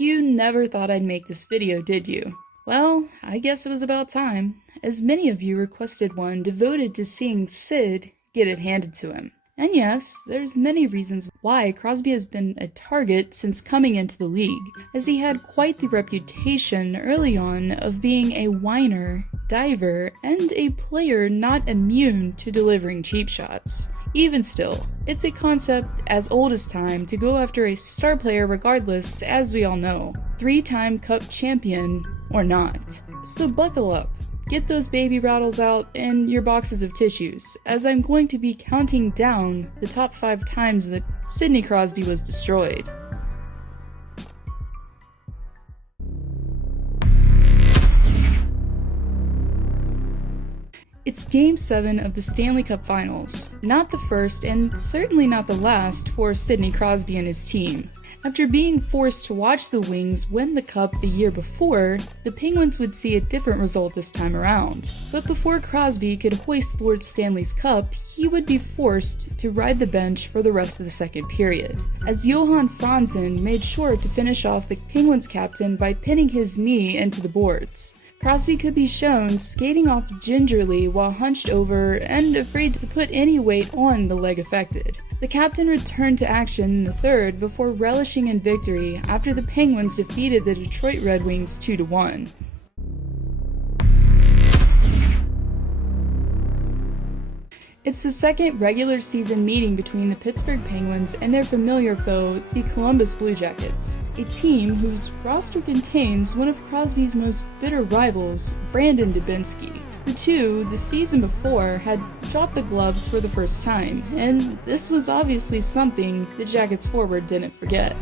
You never thought I'd make this video, did you? Well, I guess it was about time, as many of you requested one devoted to seeing Sid get it handed to him. And yes, there's many reasons why Crosby has been a target since coming into the league, as he had quite the reputation early on of being a whiner, diver, and a player not immune to delivering cheap shots. Even still, it's a concept as old as time to go after a star player regardless, as we all know, 3-time cup champion or not. So buckle up, get those baby rattles out and your boxes of tissues, as I'm going to be counting down the top 5 times that Sidney Crosby was destroyed. It's Game 7 of the Stanley Cup Finals, not the first and certainly not the last for Sidney Crosby and his team. After being forced to watch the Wings win the Cup the year before, the Penguins would see a different result this time around. But before Crosby could hoist Lord Stanley's Cup, he would be forced to ride the bench for the rest of the second period, as Johan Franzen made sure to finish off the Penguins captain by pinning his knee into the boards. Crosby could be shown skating off gingerly while hunched over and afraid to put any weight on the leg affected. The captain returned to action in the third before relishing in victory after the Penguins defeated the Detroit Red Wings 2-1. It's the second regular season meeting between the Pittsburgh Penguins and their familiar foe, the Columbus Blue Jackets, a team whose roster contains one of Crosby's most bitter rivals, Brandon Dubinsky. The two, the season before, had dropped the gloves for the first time, and this was obviously something the Jackets forward didn't forget.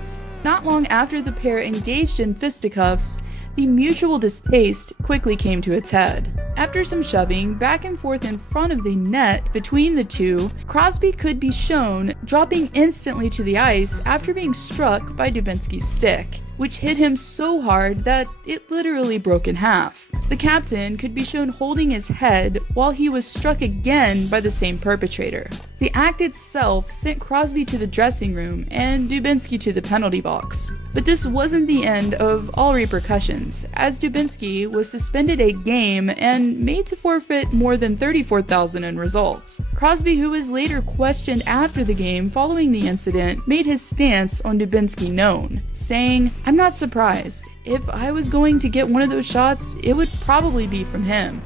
Not long after the pair engaged in fisticuffs, the mutual distaste quickly came to its head. After some shoving back and forth in front of the net between the two, Crosby could be shown dropping instantly to the ice after being struck by Dubinsky's stick, which hit him so hard that it literally broke in half. The captain could be shown holding his head while he was struck again by the same perpetrator. The act itself sent Crosby to the dressing room and Dubinsky to the penalty box. But this wasn't the end of all repercussions, as Dubinsky was suspended a game and made to forfeit more than $34,000 in results. Crosby, who was later questioned after the game following the incident, made his stance on Dubinsky known, saying, "I'm not surprised. If I was going to get one of those shots, it would probably be from him."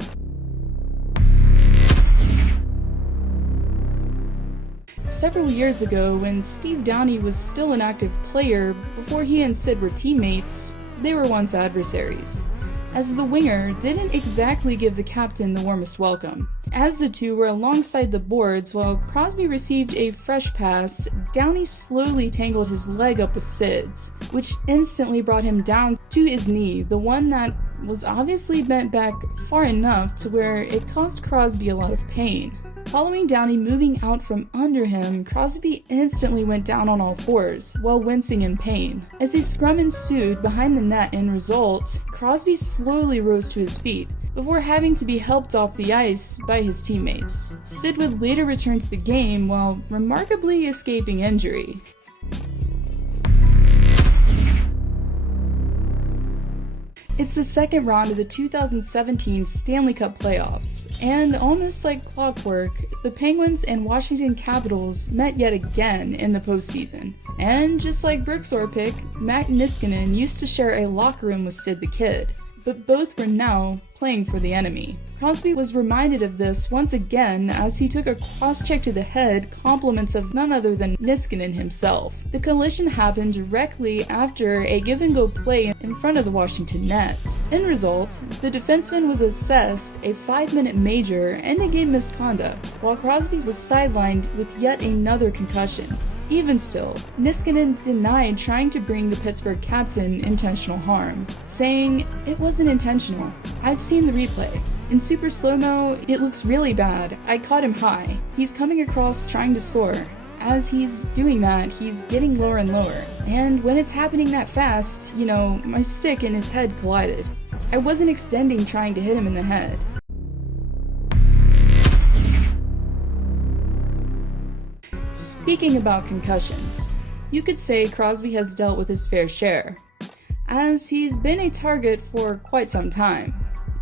Several years ago, when Steve Downie was still an active player before he and Sid were teammates, they were once adversaries, as the winger didn't exactly give the captain the warmest welcome. As the two were alongside the boards while Crosby received a fresh pass, Downie slowly tangled his leg up with Sid's, which instantly brought him down to his knee, the one that was obviously bent back far enough to where it caused Crosby a lot of pain. Following Downie moving out from under him, Crosby instantly went down on all fours, while wincing in pain. As a scrum ensued behind the net in result, Crosby slowly rose to his feet, before having to be helped off the ice by his teammates. Sid would later return to the game while remarkably escaping injury. It's the second round of the 2017 Stanley Cup playoffs, and almost like clockwork, the Penguins and Washington Capitals met yet again in the postseason. And just like Brooks Orpik, Matt Niskanen used to share a locker room with Sid the Kid, but both were now playing for the enemy. Crosby was reminded of this once again as he took a cross-check to the head, compliments of none other than Niskanen himself. The collision happened directly after a give-and-go play in front of the Washington net. In result, the defenseman was assessed a 5-minute major and a game misconduct, while Crosby was sidelined with yet another concussion. Even still, Niskanen denied trying to bring the Pittsburgh captain intentional harm, saying, "It wasn't intentional. I've seen the replay. In super slow-mo, it looks really bad. I caught him high. He's coming across trying to score. As he's doing that, he's getting lower and lower. And when it's happening that fast, my stick and his head collided. I wasn't extending trying to hit him in the head." Speaking about concussions, you could say Crosby has dealt with his fair share. as he's been a target for quite some time.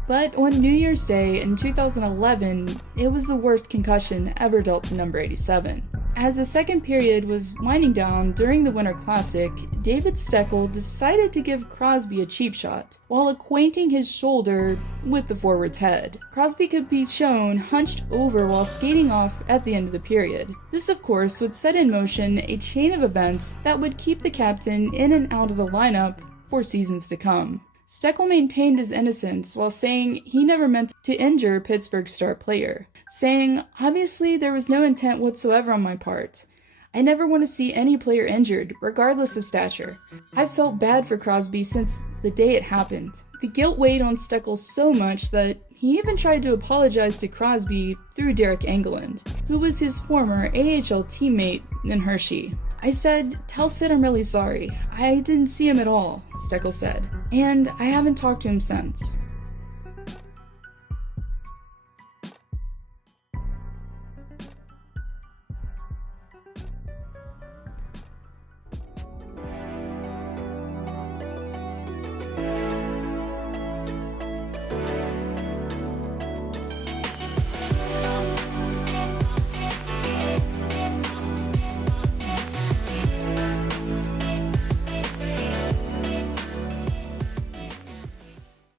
But on New Year's Day in 2011, it was the worst concussion ever dealt to number 87. As the second period was winding down during the Winter Classic, David Steckel decided to give Crosby a cheap shot, while acquainting his shoulder with the forward's head. Crosby could be shown hunched over while skating off at the end of the period. This, of course, would set in motion a chain of events that would keep the captain in and out of the lineup for seasons to come. Steckel maintained his innocence while saying he never meant to injure Pittsburgh's star player, saying, "Obviously there was no intent whatsoever on my part. I never want to see any player injured, regardless of stature. I've felt bad for Crosby since the day it happened." The guilt weighed on Steckel so much that he even tried to apologize to Crosby through Derek Engeland, who was his former AHL teammate in Hershey. "I said, tell Sid I'm really sorry. I didn't see him at all," Steckel said, "and I haven't talked to him since."